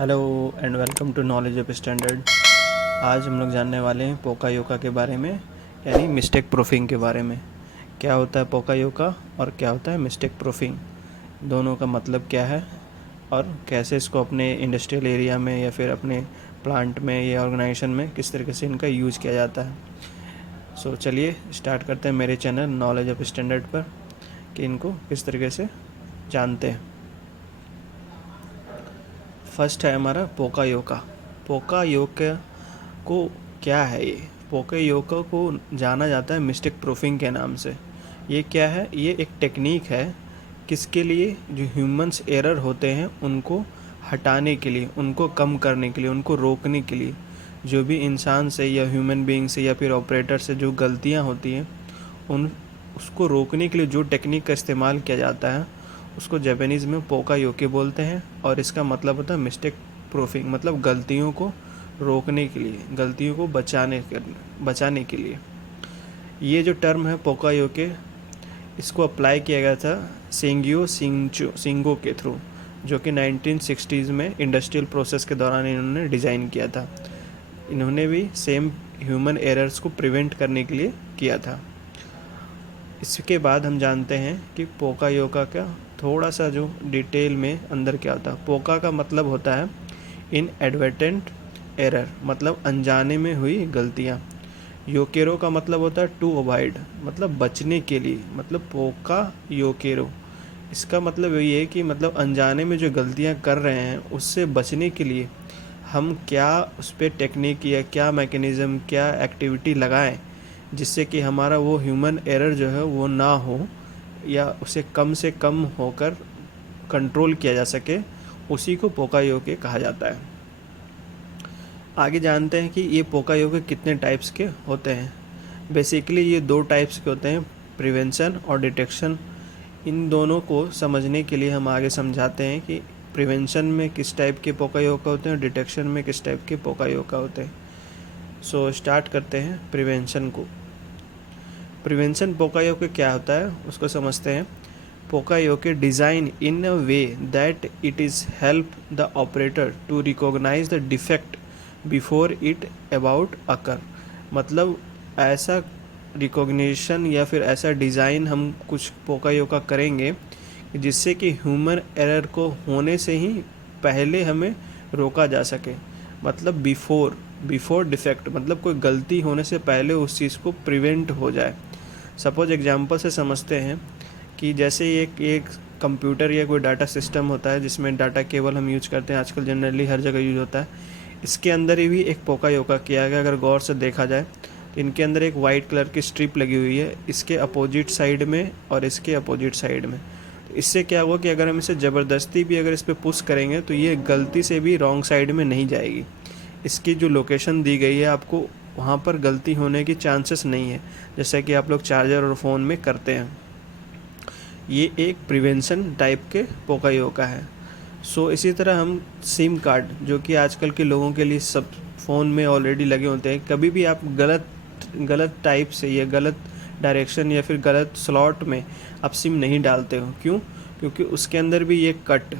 Hello and welcome to knowledge of standard. आज हम लोग जानने वाले हैं पोका योका के बारे में, यानी मिस्टेक प्रूफिंग के बारे में। क्या होता है पोका योका और क्या होता है मिस्टेक प्रूफिंग, दोनों का मतलब क्या है और कैसे इसको अपने इंडस्ट्रियल एरिया में या फिर अपने प्लांट में या ऑर्गेनाइजेशन में किस तरीके से इनका यूज़ किया जाता है। सो चलिए स्टार्ट करते हैं मेरे चैनल नॉलेज ऑफ स्टैंडर्ड पर कि इनको किस तरीके से जानते हैं। फर्स्ट है हमारा पोका योका। पोका योका को क्या है ये? पोका योका को जाना जाता है मिस्टेक प्रूफिंग के नाम से। ये क्या है? ये एक टेक्निक है किसके लिए? जो ह्यूमंस एरर होते हैं उनको हटाने के लिए, उनको कम करने के लिए, उनको रोकने के लिए। जो भी इंसान से या ह्यूमन बीइंग से या फिर ऑपरेटर से जो गलतियां होती हैं उन उसको रोकने के लिए जो टेक्निक का इस्तेमाल किया जाता है उसको जापानीज़ में पोका योके बोलते हैं। और इसका मतलब होता है मिस्टेक प्रूफिंग, मतलब गलतियों को रोकने के लिए, गलतियों को बचाने के लिए। ये जो टर्म है पोका योके, इसको अप्लाई किया गया था सेंगियो सिंगो के थ्रू, जो कि 1960s में इंडस्ट्रियल प्रोसेस के दौरान इन्होंने डिज़ाइन किया था। इन्होंने भी सेम ह्यूमन एरर्स को प्रिवेंट करने के लिए किया था। इसके बाद हम जानते हैं कि पोका योका का थोड़ा सा जो डिटेल में अंदर क्या होता है। पोका का मतलब होता है इनएडवर्टेंट एरर, मतलब अनजाने में हुई गलतियाँ। योकेरो का मतलब होता है टू अवॉइड, मतलब बचने के लिए, मतलब पोका योकेरो। इसका मतलब ये है कि मतलब अनजाने में जो गलतियाँ कर रहे हैं उससे बचने के लिए हम क्या उस पर टेक्निक या क्या मैकेनिज़्म, क्या एक्टिविटी लगाएं जिससे कि हमारा वो ह्यूमन एरर जो है वो ना हो या उसे कम से कम होकर कंट्रोल किया जा सके। उसी को पोका योके कहा जाता है। आगे जानते हैं कि ये पोका योके कितने टाइप्स के होते हैं। बेसिकली ये दो टाइप्स के होते हैं, प्रिवेंशन और डिटेक्शन। इन दोनों को समझने के लिए हम आगे समझाते हैं कि प्रिवेंशन में किस टाइप के पोका योका होते हैं और डिटेक्शन में किस टाइप के पोका योका होते हैं। सो स्टार्ट करते हैं प्रिवेंशन को। प्रिवेंशन पोका योके क्या होता है उसको समझते हैं। Poka yoke design in a way that it is help the operator to recognise the defect before it about occur. मतलब ऐसा रिकॉग्निशन या फिर ऐसा डिज़ाइन हम कुछ पोका योका करेंगे जिससे कि ह्यूमन एरर को होने से ही पहले हमें रोका जा सके। मतलब बिफोर डिफेक्ट, मतलब कोई गलती होने से पहले उस चीज़ को प्रिवेंट हो जाए। सपोज एग्जांपल से समझते हैं कि जैसे एक कंप्यूटर या कोई डाटा सिस्टम होता है जिसमें डाटा केबल हम यूज करते हैं, आजकल जनरली हर जगह यूज होता है। इसके अंदर ही भी एक पोका योका किया गया। अगर गौर से देखा जाए तो इनके अंदर एक वाइट कलर की स्ट्रिप लगी हुई है, इसके अपोजिट साइड में और इसके अपोजिट साइड में। तो इससे क्या हुआ कि अगर हम इसे ज़बरदस्ती भी अगर इस पर पुश करेंगे तो ये गलती से भी रॉन्ग साइड में नहीं जाएगी। इसकी जो लोकेशन दी गई है आपको वहाँ पर गलती होने की चांसेस नहीं है, जैसे कि आप लोग चार्जर और फ़ोन में करते हैं। ये एक प्रिवेंशन टाइप के पोका योका है। सो इसी तरह हम सिम कार्ड, जो कि आजकल के लोगों के लिए सब फ़ोन में ऑलरेडी लगे होते हैं, कभी भी आप गलत टाइप से या गलत डायरेक्शन या फिर गलत स्लॉट में आप सिम नहीं डालते हो। क्यों? क्योंकि उसके अंदर भी ये कट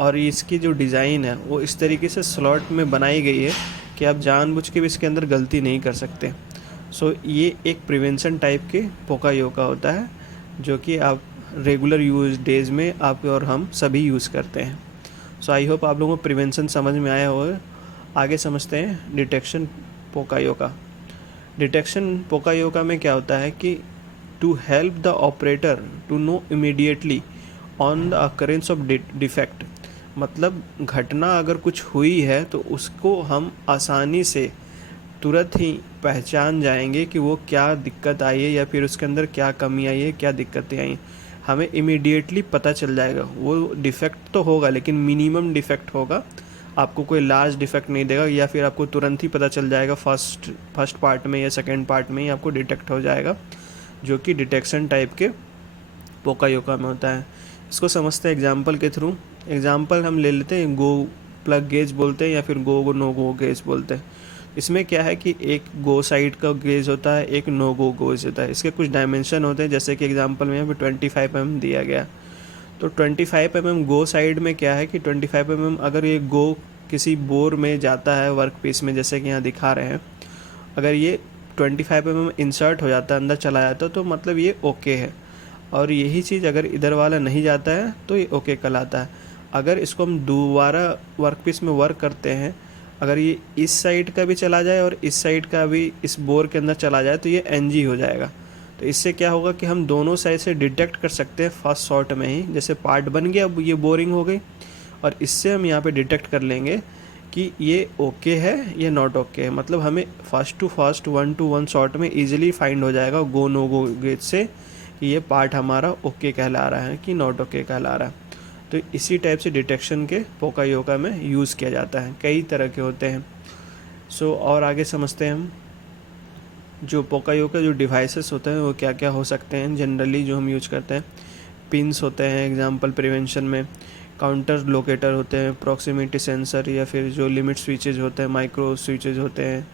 और इसकी जो डिज़ाइन है वो इस तरीके से स्लॉट में बनाई गई है कि आप जानबूझ के भी इसके अंदर गलती नहीं कर सकते। सो ये एक प्रिवेंशन टाइप के पोका योका होता है जो कि आप रेगुलर यूज डेज में आप और हम सभी यूज़ करते हैं। सो आई होप आप लोगों को प्रिवेंशन समझ में आया होगा। आगे समझते हैं डिटेक्शन पोका योका। डिटेक्शन पोका योका में क्या होता है कि to help the operator to know immediately on the occurrence of defect, मतलब घटना अगर कुछ हुई है तो उसको हम आसानी से तुरंत ही पहचान जाएंगे कि वो क्या दिक्कत आई है या फिर उसके अंदर क्या कमी आई है, क्या दिक्कतें आई हैं। हमें इमीडिएटली पता चल जाएगा। वो डिफेक्ट तो होगा लेकिन मिनिमम डिफेक्ट होगा, आपको कोई लार्ज डिफेक्ट नहीं देगा, या फिर आपको तुरंत ही पता चल जाएगा फर्स्ट पार्ट में या सेकेंड पार्ट में ही आपको डिटेक्ट हो जाएगा, जो कि डिटेक्शन टाइप के पोका योका में होता है। इसको समझते हैं एग्जाम्पल के थ्रू। एग्जाम्पल हम ले लेते हैं, गो प्लग गेज बोलते हैं या फिर गो नो गो गेज बोलते हैं। इसमें क्या है कि एक गो साइड का गेज होता है, एक नो गो गेज होता है। इसके कुछ डायमेंशन होते हैं, जैसे कि एग्जांपल में यहाँ पे 25 mm दिया गया। तो 25 mm गो साइड में क्या है कि 25 mm अगर ये गो किसी बोर में जाता है वर्क पीस में, जैसे कि यहाँ दिखा रहे हैं, अगर ये 25 mm इंसर्ट हो जाता है, अंदर चला जाता है, तो मतलब ये ओके है। और यही चीज़ अगर इधर वाला नहीं जाता है तो ये ओके कहलाता है। अगर इसको हम दोबारा वर्क पीस में वर्क करते हैं, अगर ये इस साइड का भी चला जाए और इस साइड का भी इस बोर के अंदर चला जाए तो ये NG हो जाएगा। तो इससे क्या होगा कि हम दोनों साइड से डिटेक्ट कर सकते हैं फर्स्ट शॉट में ही, जैसे पार्ट बन गया, अब ये बोरिंग हो गई, और इससे हम यहाँ पे डिटेक्ट कर लेंगे कि ये ओके है या नॉट ओके है। मतलब हमें first to first 1-to-1 shot में इजीली फाइंड हो जाएगा गो नो गो गेज से कि ये पार्ट हमारा ओके कहला रहा है कि नॉट ओके कहला रहा है। तो इसी टाइप से डिटेक्शन के पोकायोका में यूज़ किया जाता है, कई तरह के होते हैं। सो और आगे समझते हैं हम जो पोकायोका जो डिवाइसेस होते हैं वो क्या क्या हो सकते हैं। जनरली जो हम यूज करते हैं, पिन्स होते हैं एग्जांपल प्रिवेंशन में, काउंटर लोकेटर होते हैं, प्रॉक्सिमिटी सेंसर या फिर जो लिमिट स्विचेज होते हैं, माइक्रो स्विचेज होते हैं,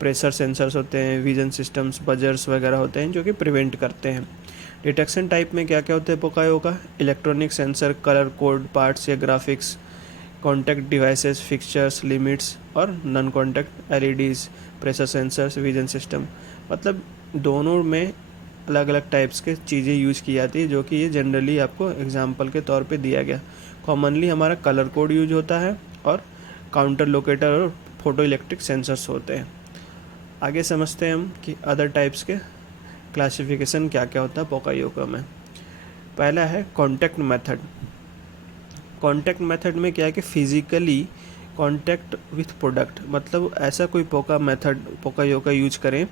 प्रेशर सेंसर्स होते हैं, विजन सिस्टम्स, बजर्स वगैरह होते हैं जो कि प्रिवेंट करते हैं। डिटेक्शन टाइप में क्या क्या होते हैं poka yoke, electronic sensor, colour code parts या graphics, contact devices, fixtures, limits और non contact LEDs, pressure sensors, vision system. मतलब दोनों में अलग अलग टाइप्स के चीज़ें यूज़ की जाती है, जो कि ये जनरली आपको एग्जांपल के तौर पे दिया गया। कॉमनली हमारा कलर कोड यूज होता है और काउंटर लोकेटर और फोटो इलेक्ट्रिक सेंसर्स होते हैं। आगे समझते हैं हम कि अदर टाइप्स के क्लासिफिकेशन क्या क्या होता है पोकायोका में। पहला है कॉन्टैक्ट मेथड। कॉन्टैक्ट मेथड में क्या है कि फिज़िकली कॉन्टैक्ट विथ प्रोडक्ट, मतलब ऐसा कोई पोकायोका यूज करें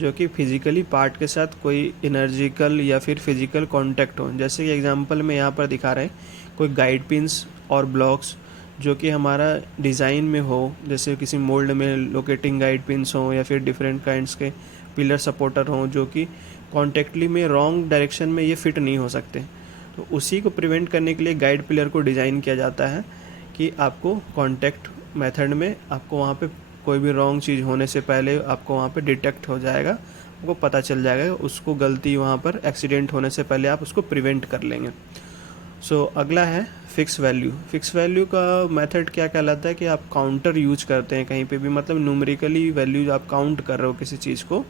जो कि फिज़िकली पार्ट के साथ कोई एनर्जिकल या फिर फिज़िकल कांटेक्ट हो। जैसे कि एग्जांपल में यहाँ पर दिखा रहे हैं कोई गाइड पिंस और ब्लॉक्स जो कि हमारा डिज़ाइन में हो, जैसे किसी मोल्ड में लोकेटिंग गाइड पिंस हो या फिर डिफरेंट काइंड्स के पिलर सपोर्टर हों जो कि कॉन्टेक्टली में रॉन्ग डायरेक्शन में ये फिट नहीं हो सकते। तो उसी को प्रिवेंट करने के लिए गाइड पिलर को डिज़ाइन किया जाता है कि आपको कॉन्टैक्ट मेथड में आपको वहाँ पे कोई भी रॉन्ग चीज़ होने से पहले आपको वहाँ पे डिटेक्ट हो जाएगा, आपको पता चल जाएगा, उसको गलती वहाँ पर एक्सीडेंट होने से पहले आप उसको प्रिवेंट कर लेंगे। सो अगला है फिक्स वैल्यू। फिक्स वैल्यू का मेथड क्या कहलाता है कि आप काउंटर यूज करते हैं कहीं पे भी, मतलब न्यूमेरिकली वैल्यू आप काउंट कर रहे हो किसी चीज़ को,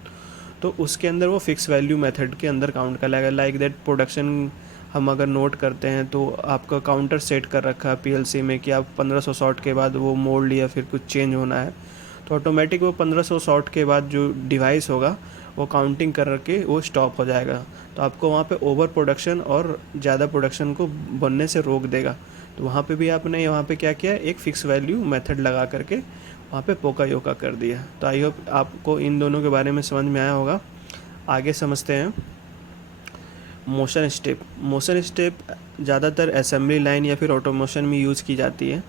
तो उसके अंदर वो फिक्स वैल्यू मेथड के अंदर काउंट कर लेगा। लाइक दैट प्रोडक्शन हम अगर नोट करते हैं तो आपका काउंटर सेट कर रखा है PLC में कि आप 1500 शॉट के बाद वो मोल्ड या फिर कुछ चेंज होना है, तो ऑटोमेटिक वो 1500 शॉट के बाद जो डिवाइस होगा वो काउंटिंग कर के वो स्टॉप हो जाएगा। तो आपको वहाँ पे ओवर प्रोडक्शन और ज़्यादा प्रोडक्शन को बनने से रोक देगा। तो वहाँ पे भी आपने वहाँ पे क्या किया, एक फ़िक्स वैल्यू मेथड लगा करके वहाँ पे पोकायोका कर दिया। तो आई होप आपको इन दोनों के बारे में समझ में आया होगा। आगे समझते हैं मोशन स्टेप। मोशन स्टेप ज़्यादातर असेंबली लाइन या फिर ऑटोमेशन में यूज़ की जाती है,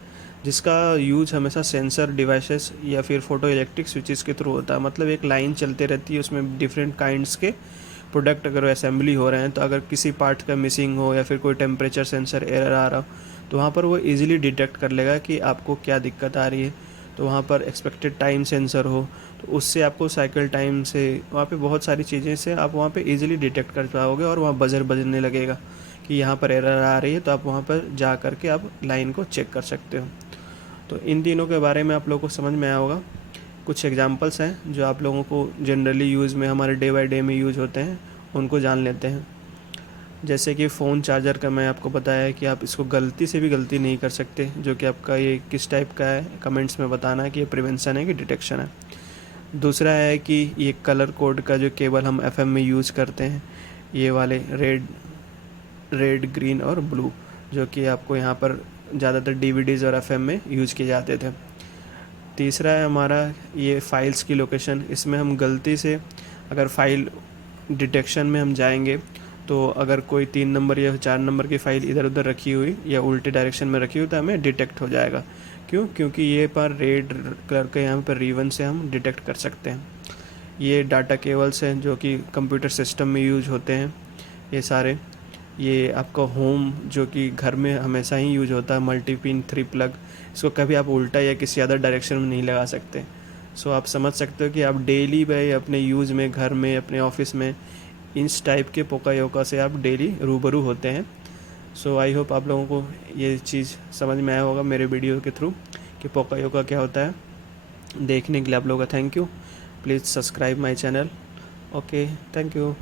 जिसका यूज हमेशा सेंसर डिवाइसेस या फिर फोटो इलेक्ट्रिक स्विचेस के थ्रू होता है। मतलब एक लाइन चलते रहती है, उसमें डिफरेंट काइंड्स के प्रोडक्ट अगर असेंबली हो रहे हैं, तो अगर किसी पार्ट का मिसिंग हो या फिर कोई टेम्परेचर सेंसर एरर आ रहा हो, तो वहाँ पर वो इजीली डिटेक्ट कर लेगा कि आपको क्या दिक्कत आ रही है। तो वहाँ पर एक्सपेक्टेड टाइम सेंसर हो तो उससे आपको साइकिल टाइम से वहाँ पे बहुत सारी चीज़ें से आप वहाँ पे इजीली डिटेक्ट कर पाओगे, और वहाँ बजर बजने लगेगा कि यहाँ पर एरर आ रही है, तो आप वहाँ पर जा करके आप लाइन को चेक कर सकते हो। तो इन तीनों के बारे में आप लोगों को समझ में आया होगा। कुछ एग्जांपल्स हैं जो आप लोगों को जनरली यूज़ में हमारे डे बाय डे में यूज़ होते हैं, उनको जान लेते हैं। जैसे कि फ़ोन चार्जर का मैं आपको बताया कि आप इसको गलती से भी गलती नहीं कर सकते, जो कि आपका ये किस टाइप का है कमेंट्स में बताना है कि ये प्रिवेंशन है कि डिटेक्शन है। दूसरा है कि ये कलर कोड का जो केबल हम FM में यूज़ करते हैं, ये वाले रेड ग्रीन और ब्लू, जो कि आपको यहाँ पर ज़्यादातर DVDs और FM में यूज़ किए जाते थे। तीसरा है हमारा ये फाइल्स की लोकेशन। इसमें हम गलती से अगर फाइल डिटेक्शन में हम जाएंगे, तो अगर कोई 3 नंबर या 4 नंबर की फ़ाइल इधर उधर रखी हुई या उल्टे डायरेक्शन में रखी हुई तो हमें डिटेक्ट हो जाएगा। क्यों? क्योंकि ये पर रेड कलर के यहाँ पर रिबन से हम डिटेक्ट कर सकते हैं। ये डाटा केबल्स हैं जो कि कंप्यूटर सिस्टम में यूज होते हैं ये सारे। ये आपका होम जो कि घर में हमेशा ही यूज होता है, मल्टी पिन 3 प्लग, इसको कभी आप उल्टा या किसी अदर डायरेक्शन में नहीं लगा सकते। सो आप समझ सकते हो कि आप डेली बाय अपने यूज़ में, घर में, अपने ऑफिस में इस टाइप के पोकायोका से आप डेली रूबरू होते हैं। सो आई होप आप लोगों को ये चीज़ समझ में आया होगा मेरे वीडियो के थ्रू कि पोकायोका क्या होता है। देखने के लिए आप लोगों का thank you. Please subscribe my channel. Okay, thank you.